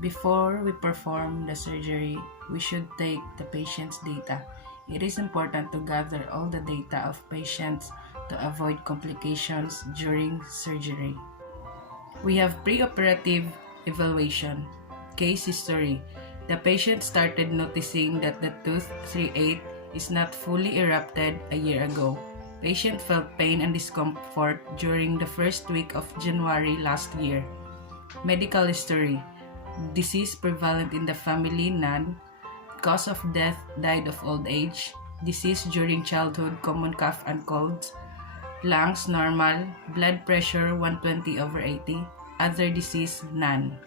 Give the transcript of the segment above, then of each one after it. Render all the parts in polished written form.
Before we perform the surgery, we should take the patient's data. It is important to gather all the data of patients to avoid complications during surgery. We have preoperative evaluation. Case history. The patient started noticing that the tooth 3/8 is not fully erupted a year ago. Patient felt pain and discomfort during the first week of January last year. Medical history. Disease prevalent in the family, none. Cause of death, died of old age. Disease during childhood, common cough and colds. Lungs, normal. Blood pressure, 120/80. Other disease, none.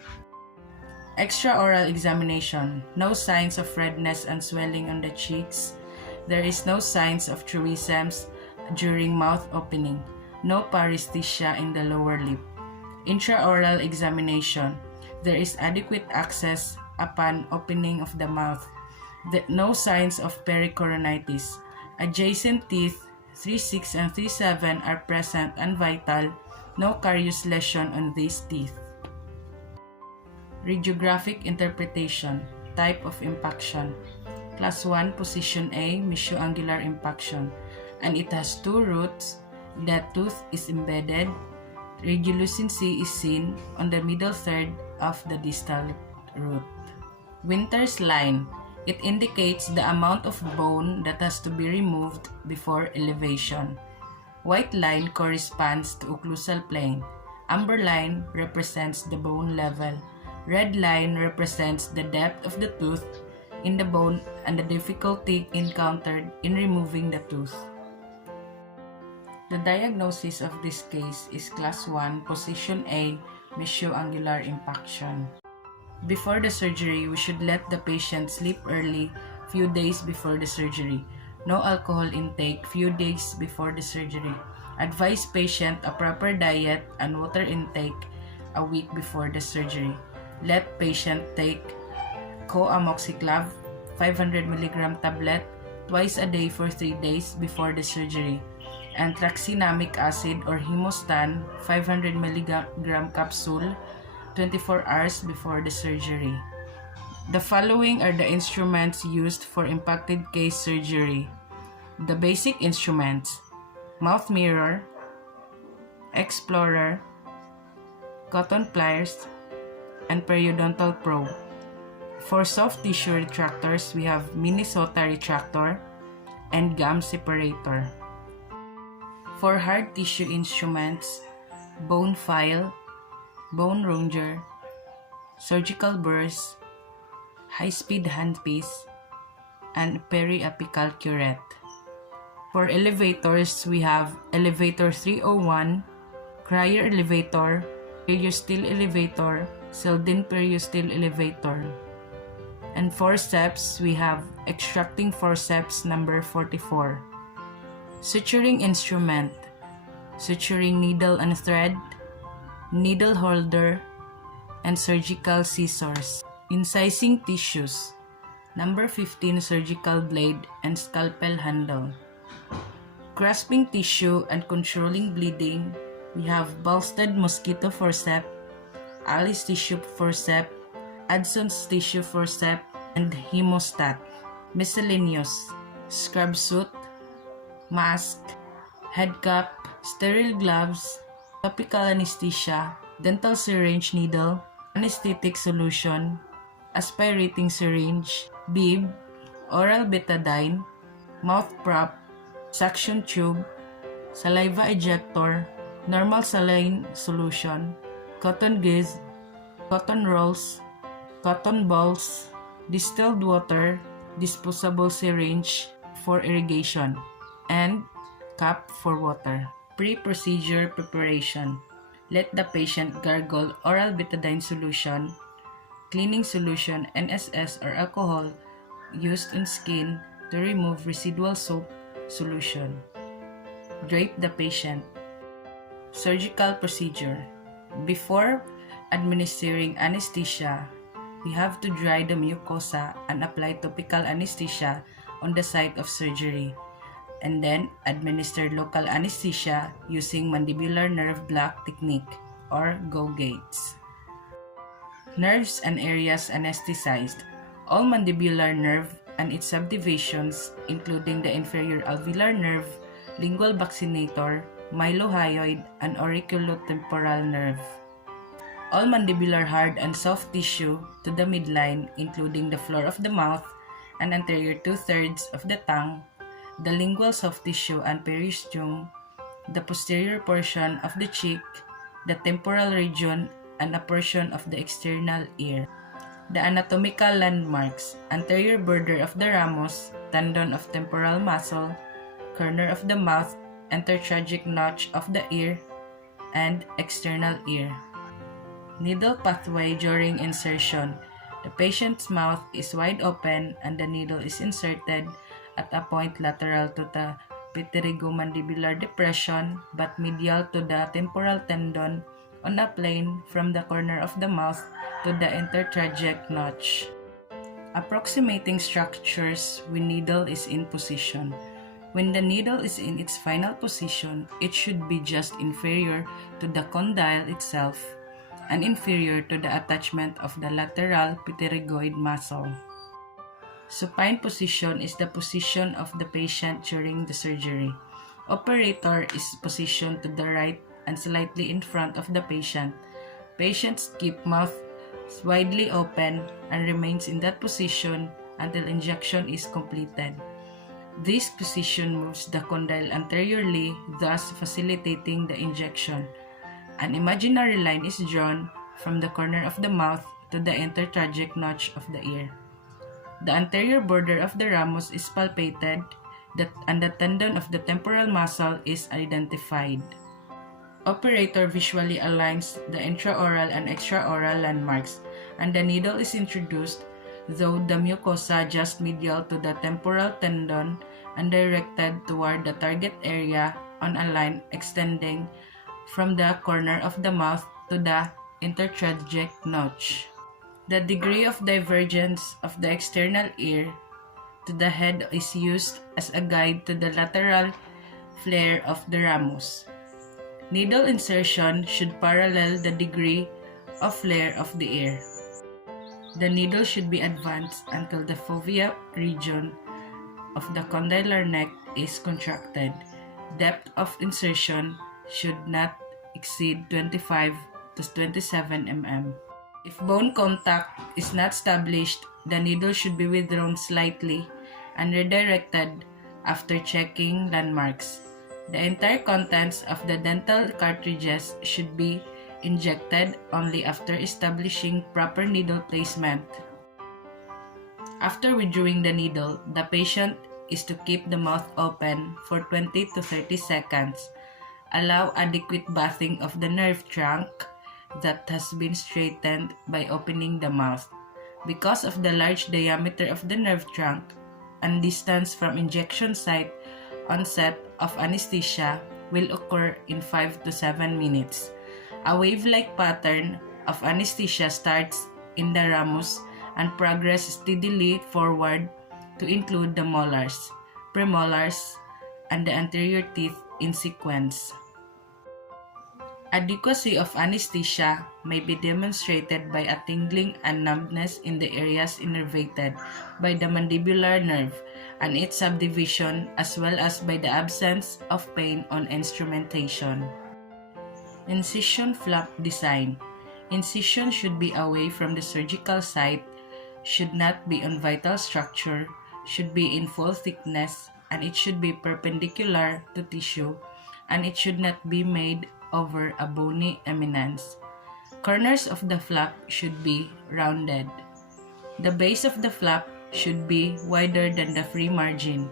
Extraoral examination. No signs of redness and swelling on the cheeks. There is no signs of truisms during mouth opening. No paresthesia in the lower lip. Intraoral examination. There is adequate access upon opening of the mouth. No signs of pericoronitis. Adjacent teeth 3-6 and 3-7 are present and vital. No carious lesion on these teeth. Radiographic interpretation. Type of impaction. Class 1 position A, mesioangular impaction, and it has two roots. The tooth is embedded. Radiolucency is seen on the middle third of the distal root. Winter's line. It indicates the amount of bone that has to be removed before elevation. White line corresponds to occlusal plane. Amber line represents the bone level. Red line represents the depth of the tooth in the bone and the difficulty encountered in removing the tooth. The diagnosis of this case is Class 1, Position A, mesioangular impaction. Before the surgery, we should let the patient sleep early, few days before the surgery. No alcohol intake few days before the surgery. Advise patient a proper diet and water intake a week before the surgery. Let patient take co-amoxiclav 500 mg tablet twice a day for 3 days before the surgery, and tranexamic acid or Hemostan 500 mg capsule 24 hours before the surgery. The following are the instruments used for impacted case surgery. The basic instruments: mouth mirror, explorer, cotton pliers, and periodontal probe. For soft tissue retractors, we have Minnesota retractor and gum separator. For hard tissue instruments, bone file, bone ronger, surgical burrs, high-speed handpiece, and periapical curette. For elevators, we have elevator 301, Cryer elevator, periosteel elevator, Selden periosteel elevator. And forceps, we have extracting forceps number 44. Suturing instrument, suturing needle and thread, needle holder, and surgical scissors. Incising tissues, number 15 surgical blade and scalpel handle. Grasping tissue and controlling bleeding, we have Balsted mosquito forceps, Alice tissue forceps, Adson's tissue forceps, and hemostat. Miscellaneous: scrub suit, mask, head cap, sterile gloves, topical anesthesia, dental syringe needle, anesthetic solution, aspirating syringe, bib, oral betadine, mouth prop, suction tube, saliva ejector, normal saline solution, cotton gauze, cotton rolls, cotton balls, distilled water, disposable syringe for irrigation, and cup for water. Pre-procedure preparation. Let the patient gargle oral betadine solution, cleaning solution, NSS or alcohol used on skin to remove residual soap solution. Drape the patient. Surgical procedure. Before administering anesthesia, we have to dry the mucosa and apply topical anesthesia on the site of surgery, and then administer local anesthesia using mandibular nerve block technique or GO gates. Nerves and areas anesthetized. All mandibular nerve and its subdivisions, including the inferior alveolar nerve, lingual vaccinator, mylohyoid, and auriculotemporal nerve. All mandibular hard and soft tissue to the midline, including the floor of the mouth and anterior two-thirds of the tongue, the lingual soft tissue and periosteum, the posterior portion of the cheek, the temporal region, and a portion of the external ear. The anatomical landmarks: anterior border of the ramus, tendon of temporal muscle, corner of the mouth, intertracheal notch of the ear, and external ear. Needle pathway during insertion. The patient's mouth is wide open and the needle is inserted at a point lateral to the pterygomandibular depression but medial to the temporal tendon on a plane from the corner of the mouth to the intertracheal notch. Approximating structures when needle is in position. When the needle is in its final position, it should be just inferior to the condyle itself and inferior to the attachment of the lateral pterygoid muscle. Supine position is the position of the patient during the surgery. Operator is positioned to the right and slightly in front of the patient. Patients keep mouth widely open and remains in that position until injection is completed. This position moves the condyle anteriorly, thus facilitating the injection. An imaginary line is drawn from the corner of the mouth to the intertracheal notch of the ear. The anterior border of the ramus is palpated and the tendon of the temporal muscle is identified. Operator visually aligns the intraoral and extraoral landmarks and the needle is introduced though the mucosa just medial to the temporal tendon and directed toward the target area on a line extending from the corner of the mouth to the intertracheal notch. The degree of divergence of the external ear to the head is used as a guide to the lateral flare of the ramus. Needle insertion should parallel the degree of flare of the ear. The needle should be advanced until the fovea region of the condylar neck is contracted. Depth of insertion should not exceed 25 to 27 mm. If bone contact is not established, the needle should be withdrawn slightly and redirected after checking landmarks. The entire contents of the dental cartridges should be injected only after establishing proper needle placement. After withdrawing the needle, the patient is to keep the mouth open for 20 to 30 seconds. Allow adequate bathing of the nerve trunk that has been straightened by opening the mouth. Because of the large diameter of the nerve trunk and distance from injection site, onset of anesthesia will occur in 5 to 7 minutes. A wave-like pattern of anesthesia starts in the ramus and progress steadily forward to include the molars, premolars, and the anterior teeth in sequence. Adequacy of anesthesia may be demonstrated by a tingling and numbness in the areas innervated by the mandibular nerve and its subdivision, as well as by the absence of pain on instrumentation. Incision flap design. Incision should be away from the surgical site, should not be on vital structure, should be in full thickness, and it should be perpendicular to tissue, and it should not be made over a bony eminence. Corners of the flap should be rounded. The base of the flap should be wider than the free margin.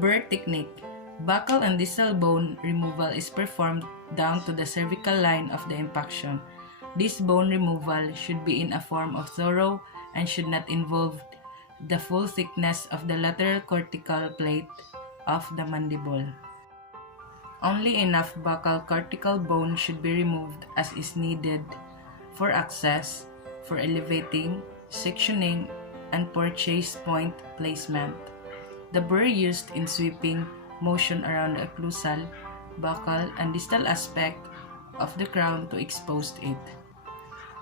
Burr technique. Buccal and distal bone removal is performed down to the cervical line of the impaction. This bone removal should be in a form of thorough and should not involve the full thickness of the lateral cortical plate of the mandible. Only enough buccal cortical bone should be removed as is needed for access, for elevating, sectioning, and purchase point placement. The burr used in sweeping motion around the occlusal, buccal, and distal aspect of the crown to expose it.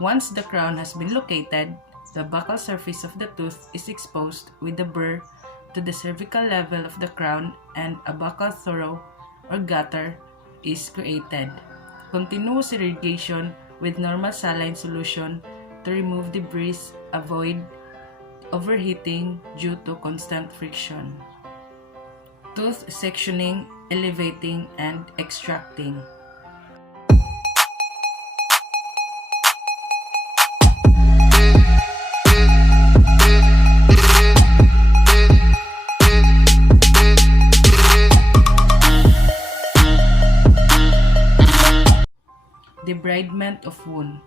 Once the crown has been located, the buccal surface of the tooth is exposed with the burr to the cervical level of the crown and a buccal furrow or gutter is created. Continuous irrigation with normal saline solution to remove debris, avoid overheating due to constant friction. Tooth sectioning, elevating, and extracting. Debridement of wound.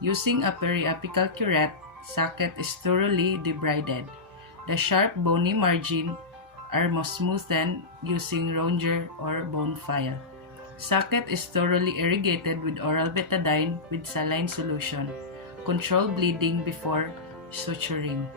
Using a periapical curette, socket is thoroughly debrided. The sharp bony margin are most smoothened using ronger or bone file. Socket is thoroughly irrigated with oral betadine with saline solution. Control bleeding before suturing.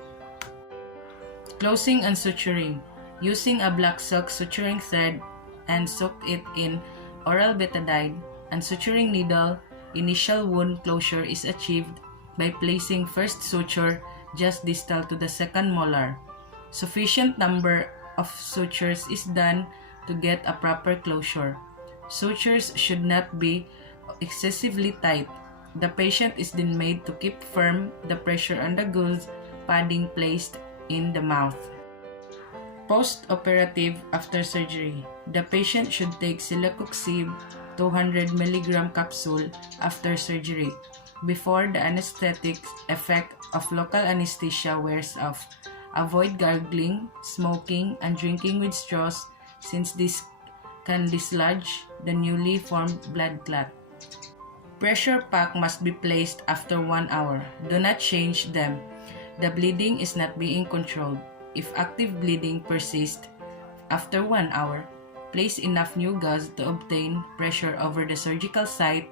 Closing and suturing. Using a black silk suturing thread and soak it in oral betadine and suturing needle, initial wound closure is achieved by placing first suture just distal to the second molar. Sufficient number of sutures is done to get a proper closure. Sutures should not be excessively tight. The patient is then made to keep firm the pressure on the gauze padding placed in the mouth. Post-operative after surgery. The patient should take Silocoxib 200 mg capsule after surgery before the anesthetic effect of local anesthesia wears off. Avoid gargling, smoking, and drinking with straws since this can dislodge the newly formed blood clot. Pressure pack must be placed after 1 hour. Do not change them. The bleeding is not being controlled. If active bleeding persists after 1 hour, place enough new gauze to obtain pressure over the surgical site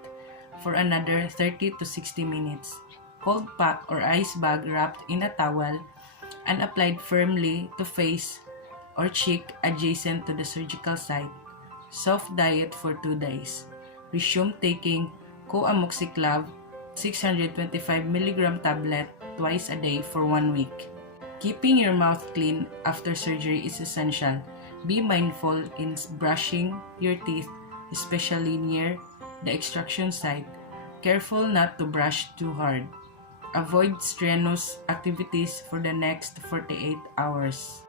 for another 30 to 60 minutes. Cold pack or ice bag wrapped in a towel and applied firmly to face or cheek adjacent to the surgical site. Soft diet for 2 days. Resume taking co-amoxiclav 625 mg tablet twice a day for 1 week. Keeping your mouth clean after surgery is essential. Be mindful in brushing your teeth, especially near the extraction site. Careful not to brush too hard. Avoid strenuous activities for the next 48 hours.